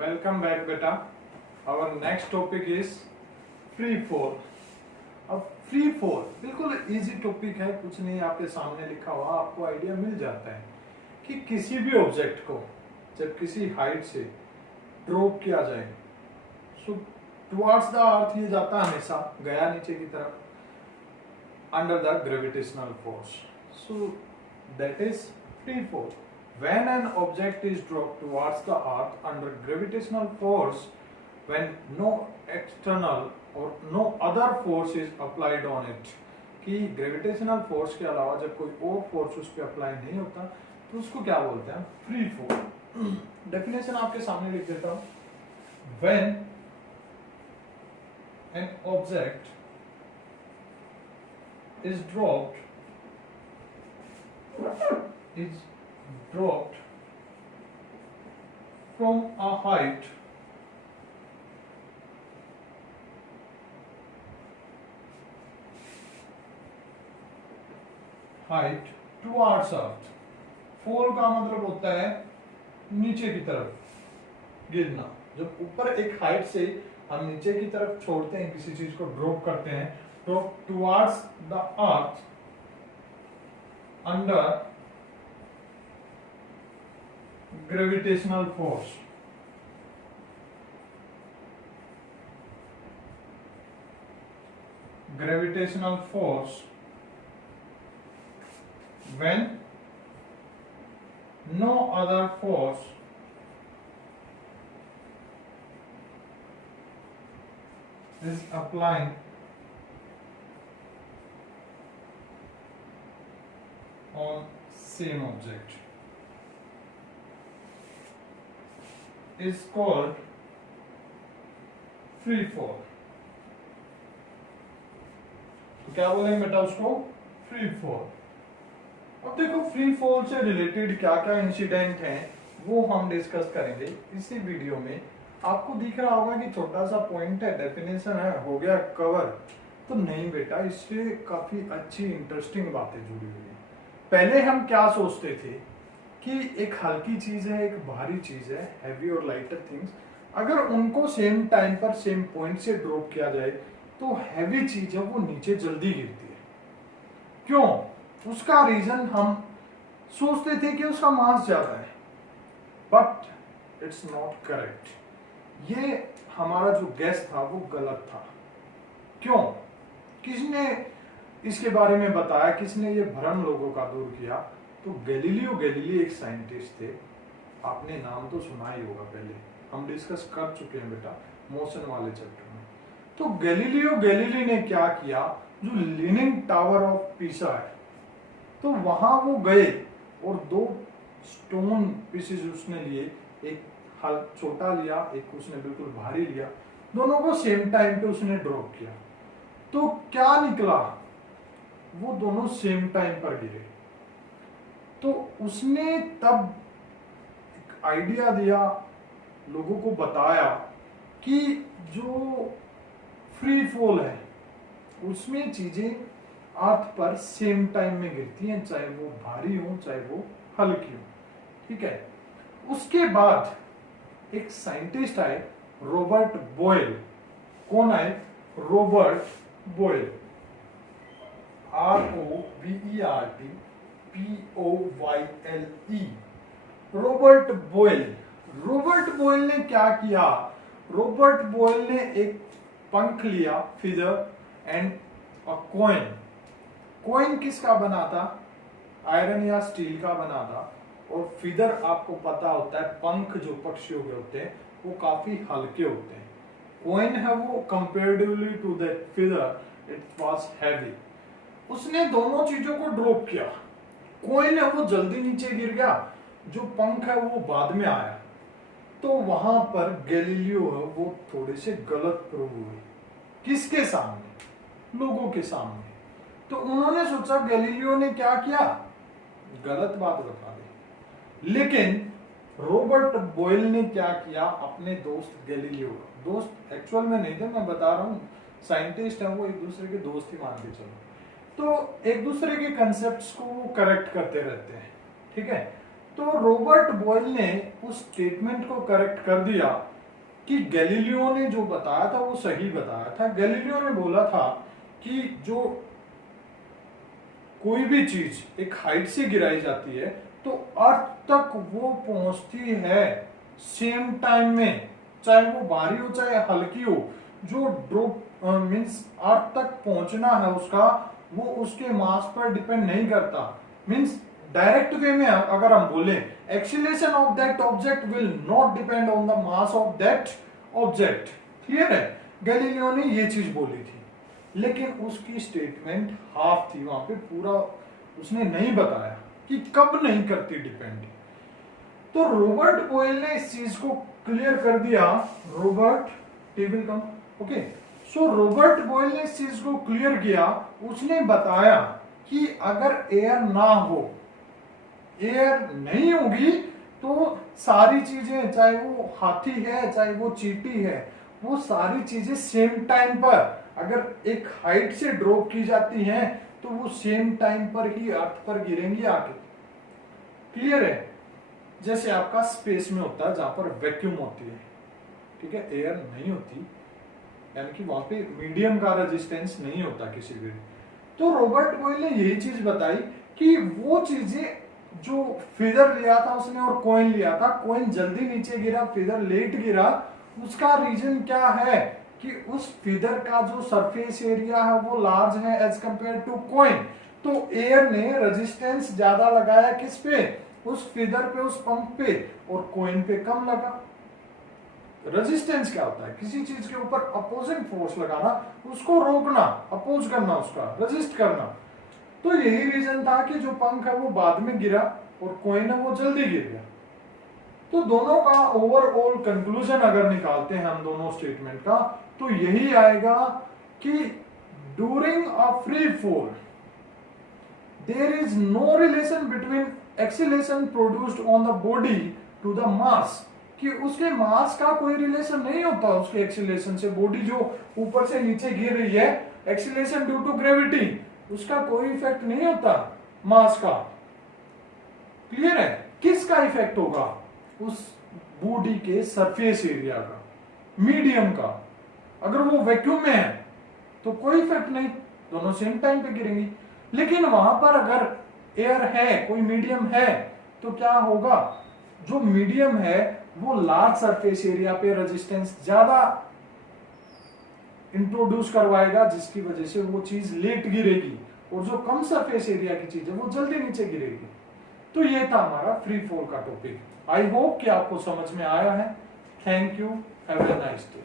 Welcome back बेटा। Our next topic is free fall. अब free fall बिल्कुल easy topic है, कुछ नहीं आपके सामने लिखा हुआ, आपको आइडिया मिल जाता है कि किसी भी ऑब्जेक्ट को जब किसी हाइट से ड्रॉप किया जाए सो टुवर्ड्स द अर्थ ये जाता हमेशा गया नीचे की तरफ under the gravitational force, so that is free fall. When an object is dropped towards the earth under gravitational force, when no external or no other force is applied on it, कि gravitational force के अलावा जब कोई और force उस पर apply नहीं होता तो उसको क्या बोलते हैं? Free fall. डेफिनेशन आपके सामने लिख देता हूं. When an object is dropped from a height towards earth. Fall का मतलब होता है नीचे की तरफ गिरना. जब ऊपर एक हाइट से हम नीचे की तरफ छोड़ते हैं, किसी चीज को ड्रॉप करते हैं, तो towards the earth under gravitational force. Gravitational force when no other force is applying on same object is called free fall. तो क्या बोलेंगे बेटा उसको? Free fall. अब देखो फ्री फॉल से रिलेटेड क्या क्या इंसिडेंट हैं वो हम डिस्कस करेंगे इसी वीडियो में. आपको दिख रहा होगा कि छोटा सा पॉइंट है, डेफिनेशन है, हो गया कवर. तो नहीं बेटा, इससे काफी अच्छी इंटरेस्टिंग बातें जुड़ी हुई है. पहले हम क्या सोचते थे कि एक हल्की चीज है, एक भारी चीज है, हैवी और लाइटर थिंग्स, अगर उनको सेम टाइम पर सेम पॉइंट से ड्रॉप किया जाए तो हैवी चीज है वो नीचे जल्दी गिरती है. क्यों? उसका रीजन हम सोचते थे कि उसका मास ज्यादा है, बट इट्स नॉट करेक्ट. ये हमारा जो गेस था वो गलत था. क्यों? किसने इसके बारे में बताया, किसने ये भ्रम लोगों का दूर किया? तो गैलीलियो गैलीली एक साइंटिस्ट थे. आपने नाम तो सुना ही होगा, पहले हम डिस्कस कर चुके हैं बेटा मोशन वाले चैप्टर में. तो गैलीलियो गैलीली ने क्या किया, जो लीनिंग टावर ऑफ पीसा है तो वहां वो गए और दो स्टोन पीसेस उसने लिए, एक छोटा लिया, एक उसने बिल्कुल भारी लिया, दोनों को सेम टाइम पे उसने ड्रॉप किया. तो क्या निकला? वो दोनों सेम टाइम पर गिरे. तो उसने तब एक आइडिया दिया, लोगों को बताया कि जो फ्री फॉल है उसमें चीजें अर्थ पर सेम टाइम में गिरती हैं, चाहे वो भारी हो चाहे वो हल्की हो. ठीक है. उसके बाद एक साइंटिस्ट आए, रॉबर्ट बॉयल. कौन आए? Robert Boyle. ROBERT Robert Boyle. Robert Boyle ने क्या किया? रॉबर्ट बॉयल ने एक पंख लिया, feather and a coin. Coin किसका बना था? आयरन या स्टील का बना था. और फीदर आपको पता होता है, पंख जो पक्षियों के होते हैं वो काफी हल्के होते हैं. कॉइन है वो comparatively to that feather it was heavy. उसने दोनों चीजों को ड्रॉप किया. कॉइन है वो जल्दी नीचे गिर गया, जो पंख है वो बाद में आया. तो वहां पर गैलीलियो है वो थोड़े से गलत प्रूव हुए. किसके सामने? लोगों के सामने. तो उन्होंने सोचा गैलीलियो ने क्या किया, गलत बात बता दी. लेकिन रॉबर्ट बॉयल ने क्या किया, अपने दोस्त गैलीलियो, दोस्त एक्चुअल में नहीं थे, मैं बता रहा हूँ, साइंटिस्ट है वो, एक दूसरे के दोस्त ही मान के चलो. तो एक दूसरे के कंसेप्ट्स को वो करेक्ट करते रहते हैं. ठीक है. तो रॉबर्ट बॉयल ने उस स्टेटमेंट को करेक्ट कर दिया कि गैलीलियो ने जो बताया था वो सही बताया था। गैलीलियो ने बोला था कि जो कोई भी चीज एक हाइट से गिराई जाती है तो अर्थ तक वो पहुंचती है सेम टाइम में, चाहे वो भारी हो चाहे हल्की हो। जो ड्रॉप मींस अर्थ तक पहुंचना है उसका, वो उसके मास पर डिपेंड नहीं करता। मींस डायरेक्ट वे में अगर हम बोले, acceleration of that object will not depend on the mass of that object. Clear है? गैलीलियो ने ये चीज बोली थी, लेकिन उसकी स्टेटमेंट हाफ थी, वहां पे पूरा उसने नहीं बताया कि कब नहीं करती डिपेंड। तो रॉबर्ट बॉयल ने इस चीज को क्लियर कर दिया। रॉबर्ट टेबल कम ओके। सो रॉबर्ट बॉयल ने इस चीज को क्लियर किया। उसने बताया कि अगर एयर ना हो, एयर नहीं होगी, तो सारी चीजें, चाहे वो हाथी है चाहे वो चींटी है, वो सारी चीजें सेम टाइम पर अगर एक हाइट से ड्रॉप की जाती हैं तो वो सेम टाइम पर ही अर्थ पर गिरेंगी आके। क्लियर है? जैसे आपका स्पेस में होता है जहां पर वैक्यूम होती है, ठीक है, एयर नहीं होती, यानी कि वहां पे मीडियम का रेजिस्टेंस नहीं होता किसी भी। तो रॉबर्ट बॉयल ने यही चीज बताई कि वो चीजें जो फेदर लिया था उसने और कॉइन लिया था, कॉइन जल्दी नीचे गिरा, फेदर लेट गिरा। उसका रीजन क्या है कि उस फेदर का जो सरफेस एरिया है वो लार्ज है एज कंपेयर टू कॉइन। तो एयर ने रेजिस्टेंस ज्यादा लगाया किस पे? उस फेदर पे, उस पंप पे, और कॉइन पे कम लगा। रेजिस्टेंस क्या होता है? किसी चीज के ऊपर अपोजिंग फोर्स लगाना, उसको रोकना, अपोज करना, उसका रेजिस्ट करना। तो यही रीजन था कि जो पंख है वो बाद में गिरा और कॉइन है वो जल्दी गिर गया। तो दोनों का ओवरऑल कंक्लूजन अगर निकालते हैं हम दोनों स्टेटमेंट का, तो यही आएगा कि during a free fall there is no relation between acceleration produced on the body to the mass, कि उसके मास का कोई रिलेशन नहीं होता उसके एक्सीलरेशन से। बॉडी जो ऊपर से नीचे गिर रही है, एक्सीलरेशन ड्यू टू ग्रेविटी, उसका कोई इफेक्ट नहीं होता मास का। क्लियर है? किसका इफेक्ट होगा? उस बॉडी के सरफेस एरिया का, मीडियम का। अगर वो वैक्यूम में है तो कोई इफेक्ट नहीं, दोनों सेम टाइम पे गिरेंगी। लेकिन वहां पर अगर एयर है, कोई मीडियम है, तो क्या होगा? जो मीडियम है वो लार्ज सरफेस एरिया पे रेजिस्टेंस ज्यादा इंट्रोड्यूस करवाएगा, जिसकी वजह से वो चीज लेट गिरेगी, और जो कम सरफेस एरिया की चीज है वो जल्दी नीचे गिरेगी। तो ये था हमारा फ्री फॉल का टॉपिक। आई होप कि आपको समझ में आया है। Thank you, have a nice day.